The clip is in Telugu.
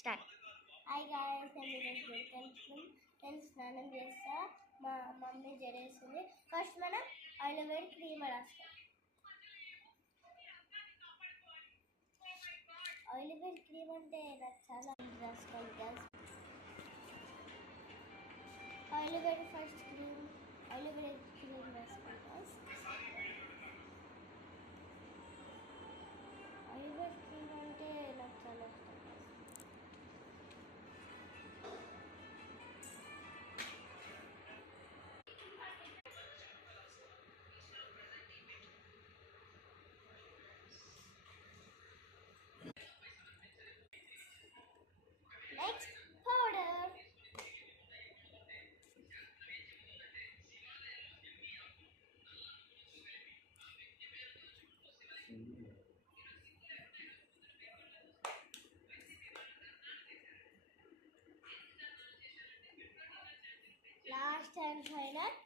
స్టార్ట్. హాయ్ గాయస్, నేను ఈరోజు వెళ్తున్నాం. నేను స్నానం చేస్తా, మా మమ్మీ జడేస్తుంది. ఫస్ట్ మనం ఆయిల్ వేడి క్రీమ్ రాస్తాం. ఆయిల్ వేడి క్రీమ్ అంటే నాకు చాలా రాసుకోవాలి గర్ల్స్. ఆయిల్ వేడి ఫస్ట్ క్రీమ్, ఆయిల్ వేడి క్రీమ్ రాసుకోవాలి గర్ల్స్. ఆయిల్ వేడి క్రీమ్ అంటే నాకు చాలా ఇష్టం girls. Next powder. Last and final